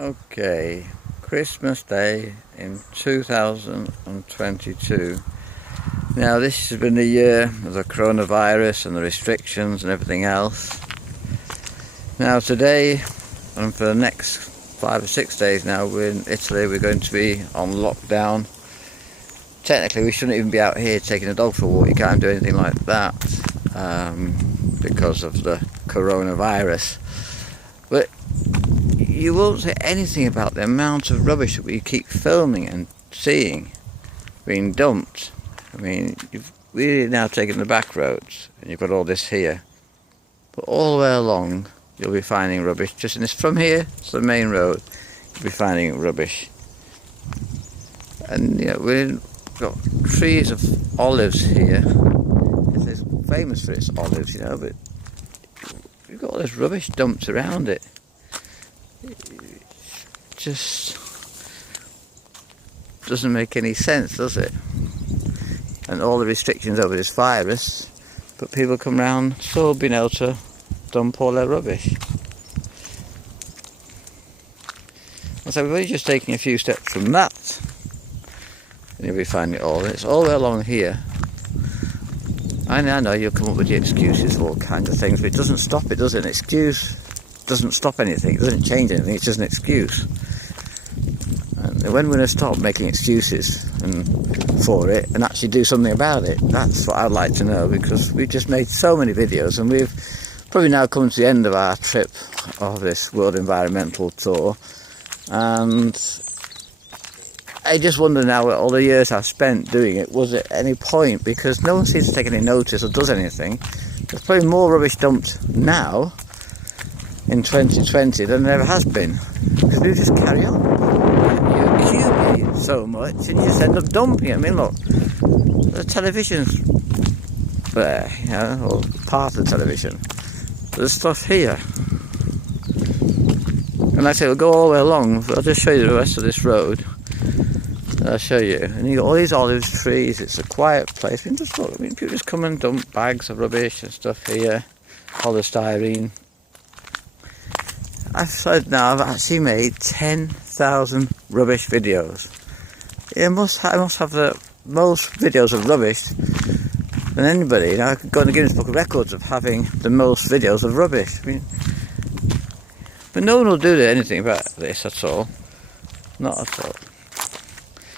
Okay, Christmas Day in 2022. Now this has been the year of the coronavirus and the restrictions and everything else. Now today, and for the next 5 or 6 days now, we're in Italy. We're going to be on lockdown. Technically we shouldn't even be out here taking a dog for a walk. You can't do anything like that because of the coronavirus. But you won't say anything about the amount of rubbish that we keep filming and seeing being dumped. I mean, you've really now taken the back roads and you've got all this here. But all the way along, you'll be finding rubbish. Just in this, from here to the main road, you'll be finding rubbish. And you know, we've got trees of olives here. It's famous for its olives, you know, but we've got all this rubbish dumped around it. It just doesn't make any sense, does it? And all the restrictions over this virus, but people come round still being able to dump all their rubbish. And so we're only just taking a few steps from that, and you'll be finding it all. It's all the way along here. I know you'll come up with the excuses for all kinds of things, but it doesn't stop it, does it? An excuse doesn't stop anything, it doesn't change anything, it's just an excuse. And when we're going to stop making excuses for it and actually do something about it, that's what I'd like to know, because we've just made so many videos and we've probably now come to the end of our trip of this World Environmental Tour, and I just wonder now, with all the years I've spent doing it, was it any point? Because no one seems to take any notice or does anything. There's probably more rubbish dumped now in 2020 than there ever has been, because we just carry on. You accumulate so much and you just end up dumping it. I mean, look, the television's there, you know, or part of the television. There's stuff here, and like I say, we'll go all the way along. I'll just show you the rest of this road. I'll show you. And you got all these olive trees. It's a quiet place. I mean, just look. I mean, people just come and dump bags of rubbish and stuff here. Polystyrene. I've said now I've actually made 10,000 rubbish videos. I must have the most videos of rubbish than anybody. You know, I could go in the Guinness Book of Records of having the most videos of rubbish. I mean, but no one will do anything about this at all. Not at all.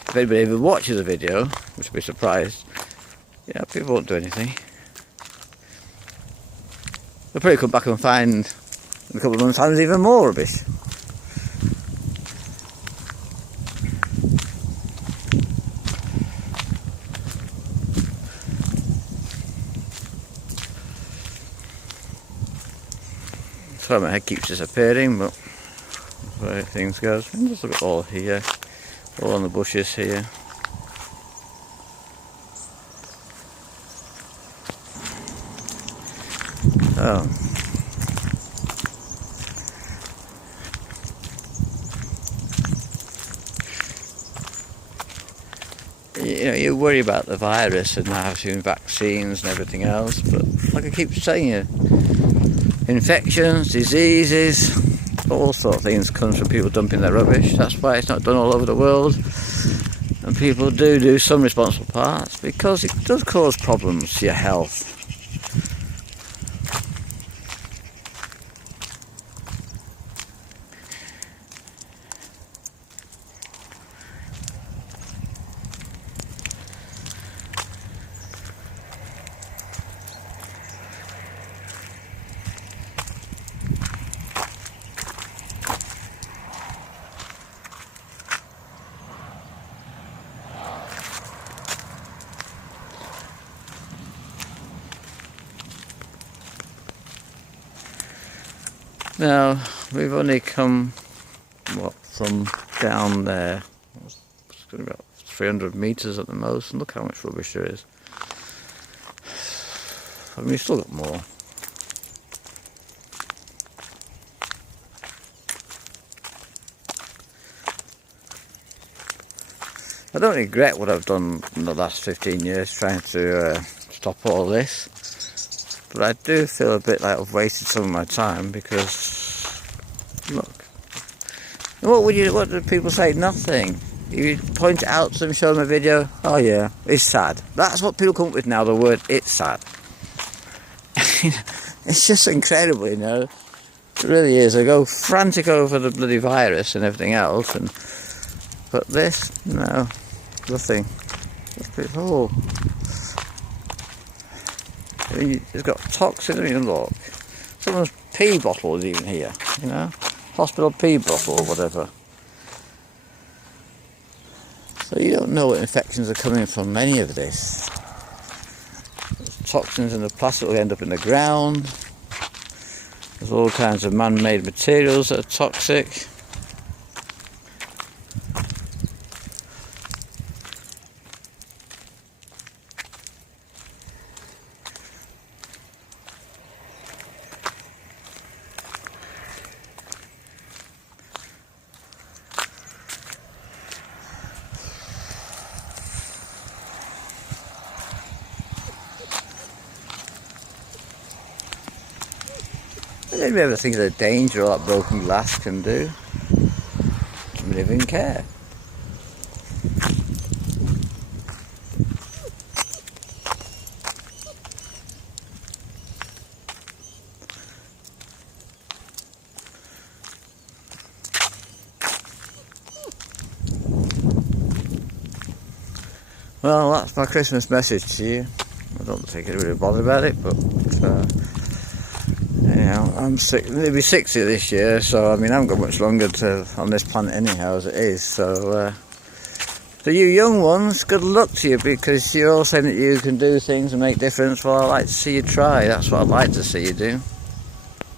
If anybody ever watches a video, which will be surprised, yeah, people won't do anything. They'll probably come back and find in a couple of months' time there's even more rubbish. Sorry, my head keeps disappearing, but that's the way things go. Just look at all here, all on the bushes here. Oh. You know, you worry about the virus and having vaccines and everything else, but like I keep saying, you, infections, diseases, all sorts of things comes from people dumping their rubbish. That's why it's not done all over the world, and people do some responsible parts, because it does cause problems to your health. Now, we've only come, from down there, it's going to be about 300 metres at the most, and look how much rubbish there is. I mean, we've still got more. I don't regret what I've done in the last 15 years trying to stop all this. But I do feel a bit like I've wasted some of my time, because look, What do people say? Nothing. You point it out to them, show them a video. Oh yeah, it's sad. That's what people come up with now. The word "it's sad." It's just incredible, you know. It really is. They go frantic over the bloody virus and everything else, but this, no, nothing. Oh, I mean, it's got toxins. I mean, look, someone's pee bottle is even here. You know, hospital pee bottle or whatever. So you don't know what infections are coming from any of this. Toxins in the plastic will end up in the ground. There's all kinds of man-made materials that are toxic. I don't ever think of the danger all that broken glass can do. Don't even care. Well, that's my Christmas message to you. I don't think I'd really bother about it, but anyhow, I'm sick. It'll be 60 this year, so I mean I haven't got much longer on this planet anyhow as it is. So to you young ones, good luck to you, because you're all saying that you can do things and make difference. Well, I'd like to see you try. That's what I'd like to see you do.